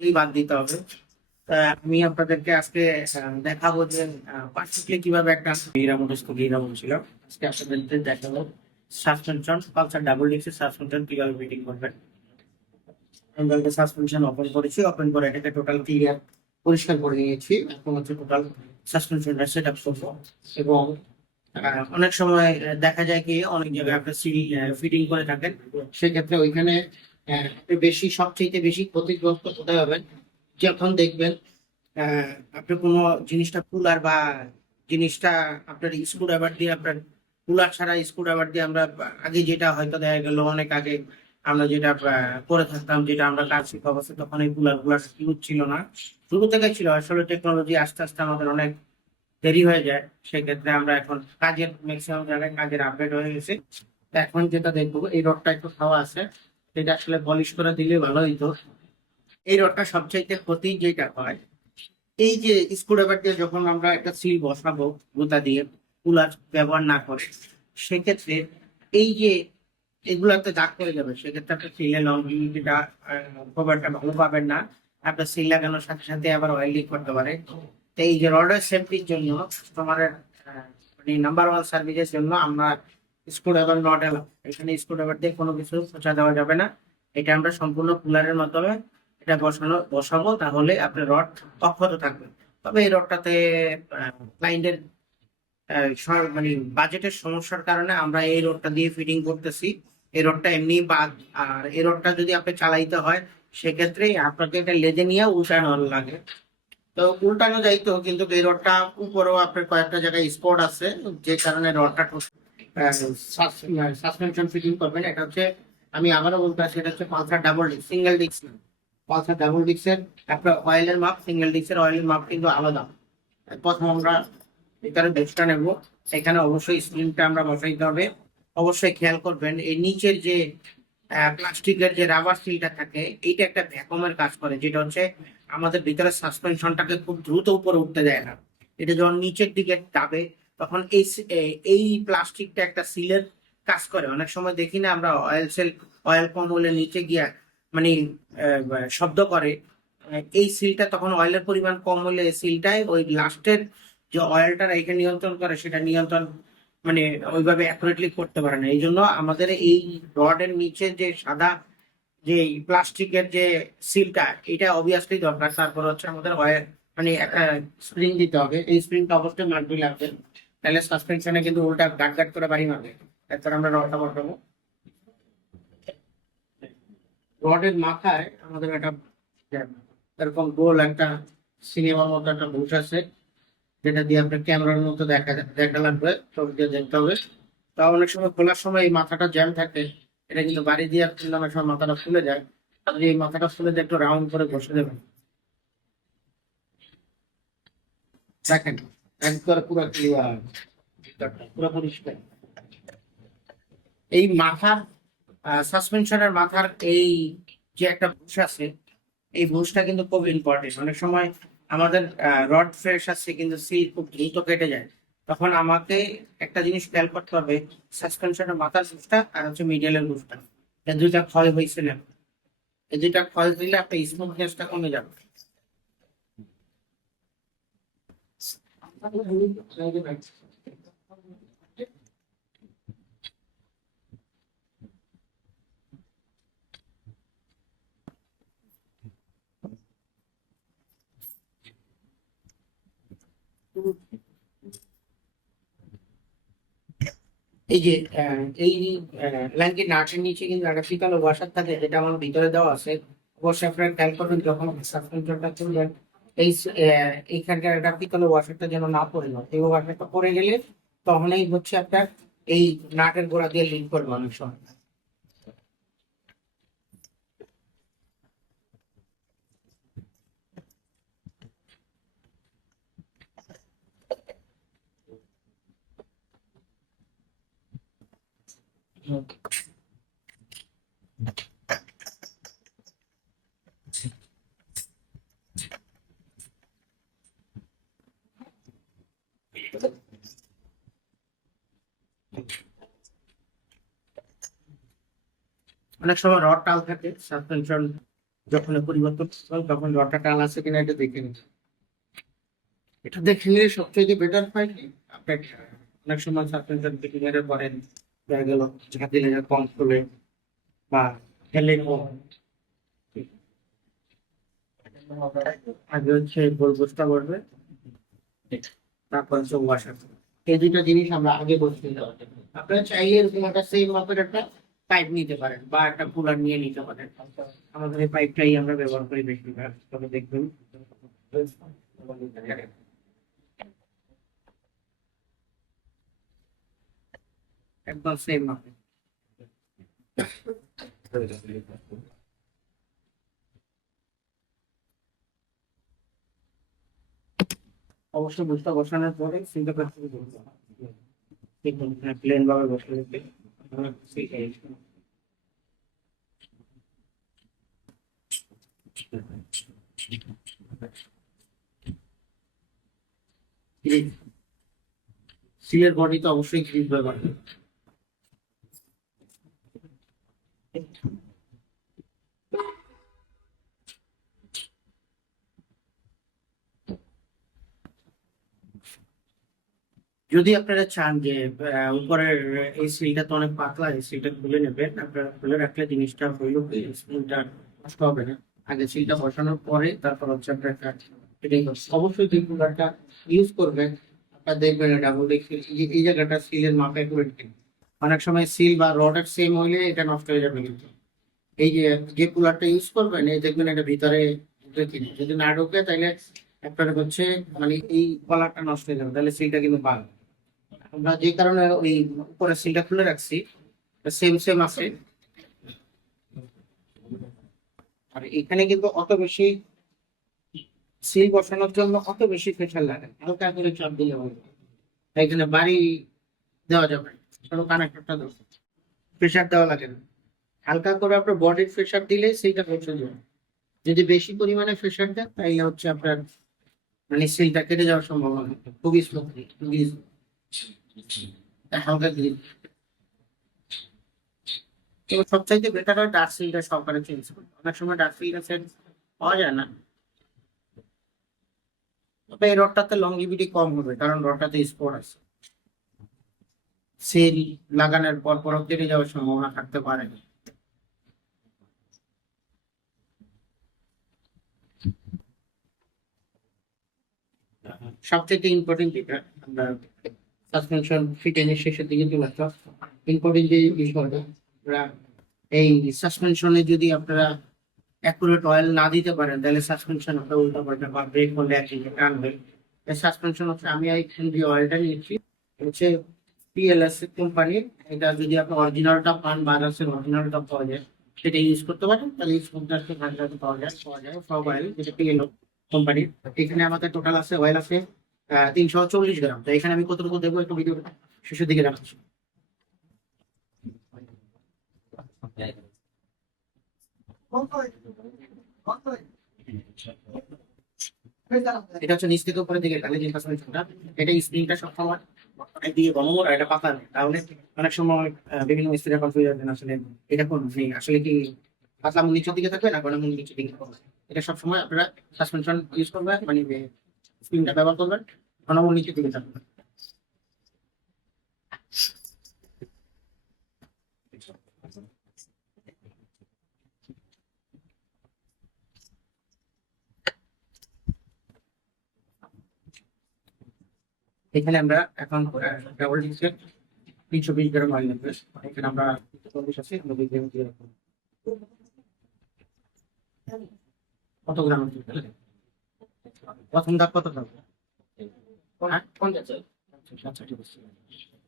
বাদ দিতে হবে। আমি আপনাদেরকে আজকে দেখাবো যে পার্টিকুলারলি কিভাবে একটা গিরামোড ছিল। আজকে আপনাদের দেখাবো সাসপেনশন পালসার ডাবল ডিক্সের সাসপেনশন কিভাবে ফিটিং করবেন। আমি সাসপেনশন ওপেন করেছি, ওপেন করে এটাকে টোটাল ক্লিয়ার পরিষ্কার করে নিয়েছি। এখন হচ্ছে টোটাল সাসপেনশনটা সেট আপ করবো। এবং অনেক সময় দেখা যায় কি অনেক জায়গায় আপনার সিল ফিটিং করে থাকেন, সেক্ষেত্রে ওইখানে সবচেয়ে বেশি ক্ষতিগ্রস্ত হতে হবেন যখন দেখবেন আপনি কোনো জিনিসটা কুলার বা জিনিসটা আপনার স্ক্রুড্রাইভার দিয়ে আপনার কুলার ছাড়া স্ক্রুড্রাইভার দিয়ে আমরা আগে যেটা হয়তো দেখা গেল অনেক আগে আমরা যেটা করে থাকতাম, যেটা আমরা কাজ শিখা অবস্থায় তখন এই কুলার ইউজ ছিল না। শুরু থেকে ছিল, আসলে টেকনোলজি আস্তে আস্তে আমাদের অনেক দেরি হয়ে যায়। সেক্ষেত্রে আমরা এখন কাজের ম্যাক্সিমাম জায়গায় কাজের আপডেট হয়ে গেছে। তো এখন যেটা দেখবো, এই রডটা একটু খাওয়া আছে, এটা আসলে পলিশ করে দিলে ভালো হইতো। এই রডটা সবচাইতে ক্ষতি যেটা হয়, এই যে স্ক্রুড্রাইভার দিয়ে যখন আমরা একটা সিল বসাবো গুতা দিয়ে, কুলার ব্যবহার না করে, সেক্ষেত্রে এই যে এগুলাতে দাগ পড়ে যাবে, সেক্ষেত্রে আপনার সিলের লংজিভিটিটা খুব একটা ভালো পাবেন না। আপনার সিল লাগানোর সাথে সাথে আবার অয়েল লিক করতে পারে। তো এই যে রডের সেফটির জন্য তোমার মানে নাম্বার ওয়ান সার্ভিসের জন্য আমরা স্ক্রুড্রাইভার নট এলাও। এখানে স্ক্রুড্রাইভার দিয়ে কোনো কিছু খোঁচা দেওয়া যাবে না। এটা আমরা সম্পূর্ণ কুলারের মাধ্যমে এটা বসাবো, তাহলে আপনার রড অক্ষত থাকবে। তবে এই রডটাতে ক্লায়েন্টের মানে বাজেটের সমস্যার কারণে আমরা এই রডটা দিয়ে ফিটিং করতেছি। এই রডটা এমনি বাদ। আর এই রডটা যদি আপনি চালাইতে হয়, সেক্ষেত্রে আপনাকে এটা লেজে নিয়ে উল্টানো লাগে। তো উল্টানো যাইতো, কিন্তু এই রডটা উপরেও আপনার কয়েকটা জায়গায় স্পট আছে, যে কারণে রডটা সাসপেনশন ফিটিং করবেন। এটা হচ্ছে, আমি আবারও বলতে চাচ্ছি, এটা হচ্ছে Pulsar double disc, single disc না। পালসার ডাবল ডিস্কের একটা অয়েলের মাপ, সিঙ্গেল ডিস্কের অয়েলের মাপ কিন্তু আলাদা। প্রথম আমরা ভিতরে বেসটা নেব, সেখানে অবশ্যই স্প্রিংটা আমরা বসাইতে হবে। অবশ্যই খেয়াল করবেন এই নিচের যে প্লাস্টিকের যে রাবার সিলটা থাকে, এইটা একটা ভ্যাকুমের কাজ করে, যেটা হচ্ছে আমাদের ভিতরে সাসপেনশনটাকে খুব দ্রুত উপরে উঠতে দেয় না। এটা যখন নিচের দিকে যাবে, তখন এই প্লাস্টিকটা একটা সিলের কাজ করে। অনেক সময় দেখি না আমরা অয়েল কম হলে নিচে গিয়া মানে শব্দ করে। এই সিলটা তখন অয়েলের পরিমাণ কম হলে সিলটাই ওই লাস্টের যে অয়েলটা রেখে নিয়ন্ত্রণ করে, সেটা নিয়ন্ত্রণ মানে ওইভাবে অ্যাকুরেটলি করতে পারে না। এই জন্য আমাদের এই রডের নিচে যে সাদা যে প্লাস্টিকের যে সিলটা, এটা অবভিয়াসলি দরকার। তারপর হচ্ছে আমাদের অয়েল মানে একটা স্প্রিং দিতে হবে, এই স্প্রিংটা অবশ্যই মারবি লাগবে, তাহলে সাসপেনশনে কিন্তু উল্টা গাট গাট করে বাড়ি মারবে। এরপর আমরা রডটা বসাবো। রডের মাথায় আমাদের একটা এরকম গোল একটা সিনেমার মতো একটা বুশ আছে, যেটা দিয়ে আপনার ক্যামেরার মতো দেখা লাগবে, চোখ দিয়ে দেখতে হবে। তা অনেক সময় খোলার সময় এই মাথাটা জ্যাম থাকে, এটা কিন্তু বাড়ি দিয়ে কিন্তু অনেক সময় মাথাটা খুলে যায়। আপনি এই মাথাটা খুলে দিয়ে একটু রাউন্ড করে ঘষে দেবেন, দেখেন একবার পুরো ক্লিয়ার, পুরো পরিষ্কার। এই মাথার সাসপেনশনের মাথার এই যে একটা বুশ আছে, এই বুশটা কিন্তু খুব ইম্পর্টেন্ট। অনেক সময় আমাদের রড ফ্রেশ আছে কিন্তু সি খুব দ্রুত কেটে যায়, তখন আমাকে একটা জিনিস খেয়াল করতে হবে, সাসপেনশনের মাথার বুশটা আর হচ্ছে মিডিয়ালের বুশটা, এই দুইটা ক্ষয় হয়েছে না। এই দুইটা ক্ষয় দিলে আপনার স্মুথনেসটা কমে যাবে। এই যে এই ল্যাঙ্কি নাটের নিচে কিন্তু একটা শীতল ওয়াশার থাকে, যেটা আমার ভিতরে দেওয়া আছে। অবশ্যই আপনারা খেয়াল করবেন যখন সাসপেনশনটা তুলবেন, এইখানকার একটা পিতল ওয়াশারটা যেন না পড়ে না। এই ওয়াশারটা পড়ে গেলে তখনই হচ্ছে আপনার এই নাটের গোড়া দিয়ে লিক করবে অনেক সময়। অনেক সময় রড টাল থাকে সাসপেনশন যখন পরিবর্তন করবেন তখন রডটা টাল আছে কিনা এটা দেখে নিন। এটা দেখে নিলে সবচেয়ে বেটার হয় কি আপনার অনেক সময় সাসপেনশন থেকে মেরে পড়েন, দেখা গেল ঝাঁক দিলে কম চলে বা খেলে কম। আগে হচ্ছে গোলগোসটা করবে, তারপর হচ্ছে ওয়াশার। এই দুইটা জিনিস আমরা আগে বসতে দেওয়া। আপনারা চাইলে এরকম একটা সেম মাপের একটা পাইপ নিতে পারেন বা একটা কুলার নিয়ে নিতে পারেন। আমাদের এই পাইপটাই আমরা ব্যবহার করি বেশিরভাগ, তবে দেখবেন একদম সেম মাপে। অবশ্যই বুঝতে বসানোর পরে চিন্তা করতে প্লেন ভাবে বসে দিতে সিলের বডি তো অবশ্যই গ্রিপ ব্যবহার করবে। যদি আপনারা চান যে উপরের এই সিলটা তো অনেক পাতলা, এই সিলটা খুলে নেবেন, আপনারা খুলে রাখলে জিনিসটা হইলো কি সিলটা নষ্ট হবে না। আগে সিলটা বসানোর পরে তারপর হচ্ছে আপনার কাজ। এটাই হচ্ছে। অবশ্যই যে কুলারটা ইউজ করবেন আপনার দেখবেন ডাবল এই জায়গাটা সিলের মাপে করে দিন। অনেক সময় সিল বা রডের সেম হইলে এটা নষ্ট হয়ে যাবে। কিন্তু এই যে যে কুলারটা ইউজ করবেন এই দেখবেন এটা ভিতরে ঢুকে কিনা, যদি না ঢুকে তাহলে আপনার হচ্ছে মানে এই কলারটা নষ্ট হয়ে যাবে, তাহলে সিলটা কিন্তু ভালো। আমরা যে কারণে ওই উপরে সিলটা খুলে রাখছি সেম সেম আছে। আর এখানে কিন্তু অত বেশি সিল বসানোর জন্য অত বেশি প্রেশার লাগে না। হালকা করে চাপ দিলে হবে, এখানে বাড়ি দেওয়া যাবে না, শুধু কানেক্টরটা দেবো, প্রেশার দেওয়া লাগে না। হালকা করে আপনার বডির প্রেশার দিলে সেইটা পৌঁছে যাবে। যদি বেশি পরিমাণে প্রেশার দেন তাহলে হচ্ছে আপনার মানে সিলটা কেটে যাওয়ার সম্ভাবনা থাকে। খুবই স্মুথলি, খুবই হালকা গ্রিপ। তো সবচাইতে বেটার হয় ডাস্ট সিলটা সহকারে চেঞ্জ করতে। অনেক সময় ডাস্ট সিলটা চেঞ্জ পাওয়া যায় না, তবে এই রডটাতে লংজিভিটি কম হবে কারণ রডটাতে স্পোর আছে। সিল লাগানোর পর পর কেটে যাওয়ার সম্ভাবনা থাকতে পারে। সবচেয়ে ইম্পর্টেন্ট যেটা আমরা সাসপেনশন ফিটিংয়ের শেষের দিকে চলে আসলাম, ইম্পর্টেন্ট যে বিষয়টা আমরা এই সাসপেনশনে যদি আপনারা অ্যাকুরেট অয়েল না দিতে পারেন তাহলে সাসপেনশন আপনার উল্টা পাল্টা বা ব্রেক করলে একদিকে টানবে। এই সাসপেনশন হচ্ছে আমি এইখান যে অয়েলটা নিয়েছি হচ্ছে পিএলএস কোম্পানির। এটা যদি আপনি অরিজিনালটা পান, বাজাজের অরিজিনালটা পাওয়া যায় সেটা ইউজ করতে পারেন, তাহলে স্মুথনেস পাওয়া যায় সব অয়েল যেটা পিএলও কোম্পানির। এখানে আমাদের টোটাল আছে অয়েল আছে 340 গ্রাম। তো এখানে আমি কতটুকু দেবো একটু ভিডিও শেষের দিকে রাখছি। এটা হচ্ছে নিচ থেকে উপরের দিকে টানে যে সাসপেনশনটা, এটা স্প্রিংটা সবসময় একদিকে গরম আর এটা পাতা নেই। তাহলে অনেক সময় বিভিন্ন মিস্ত্রিরা কনফিউজ হবেন আসলে এটা কোন নেই, আসলে কি পাতলা মুখ নিচের দিকে থাকবে না গরম মুখ নিচের দিকে থাকবে। এটা সবসময় আপনারা সাসপেনশন ইউজ করবেন মানে স্প্রিংটা ব্যবহার করবেন ঘন মুখ নিচের দিকে থাকবে। এখানে আমরা এখন ডাবল ডিস্কের 320 গ্রাম অয়েল নেবো। এখানে আমরা 40 আছে, আমরা 2 গ্রাম দিয়ে রাখবো। কত গ্রাম দিতে হবে? প্রথম ধাপ কত গ্রাম? হ্যাঁ 50। আচ্ছা ঠিক আছে,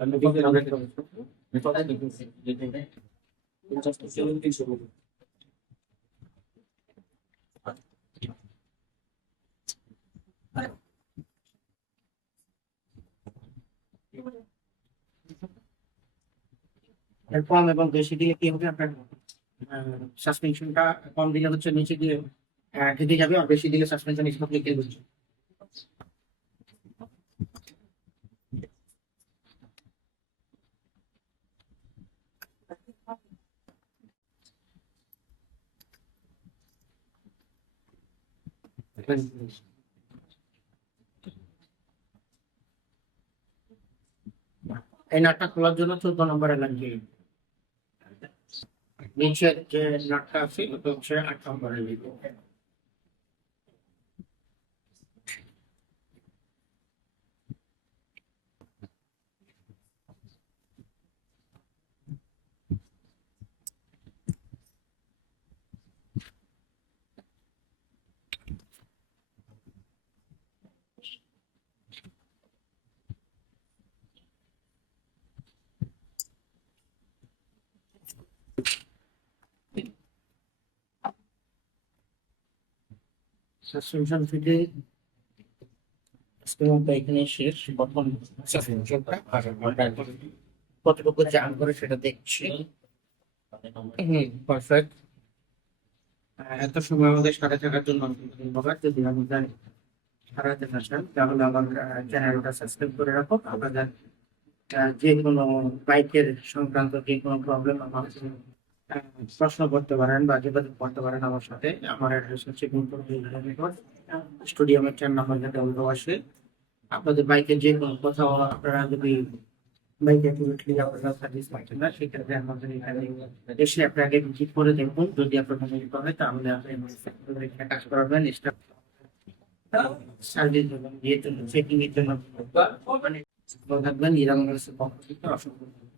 আমরা 2 গ্রাম রেখে দেবো। এর কম এবং বেশি দিলে কি হবে আপনার সাসপেনশনটা কম দিলে হচ্ছে নিচে দিয়ে ঢেকে যাবে, আর বেশি দিলে সাসপেনশন স্মুথলি খেলবে। এই নাটটা খোলার জন্য 14 নম্বরে লাগবে। নিচের যে নাটটা আছে ওটা হচ্ছে 8 নম্বরে লাগবে। সাসপেনশন ফিটে আজকের মতো এখানে শেষ। প্রথম সাসপেনশনটা আর আমরা কতটুকু জাম করে সেটা দেখছি। পারফেক্ট। এত সময় আমাদের সাথে থাকার জন্য অসংখ্য ধন্যবাদ। যদি আমাদের হারাতে না চান তাহলে আমার চ্যানেলটা সাবস্ক্রাইব করে রাখো। আপনাদের যে কোনো বাইকের সংক্রান্ত যে কোনো প্রবলেম আমার আহ, প্রশ্ন করতে পারেন বা যোগাযোগ করতে পারেন আমার সাথে। আমার অ্যাড্রেস হচ্ছে গুণপুর স্টুডিয়ামের 4 নম্বর গেটে উল্টোপাশে। আপনাদের বাইকের যে কোনো কোথাও আপনারা যদি বাইকে অ্যাকুরেটলি আপনারা সার্ভিস পাচ্ছেন না, সেক্ষেত্রে আমাদের এখানে এসে আপনি আগে ভিজিট করে দেখুন। যদি আপনার মনে হয় তাহলে আপনি কাজ করাবেন। সার্ভিস জন্য চেকিং এর জন্য ভালো থাকবেন। নিরাময় পক্ষ থেকে অসংখ্য ধন্যবাদ।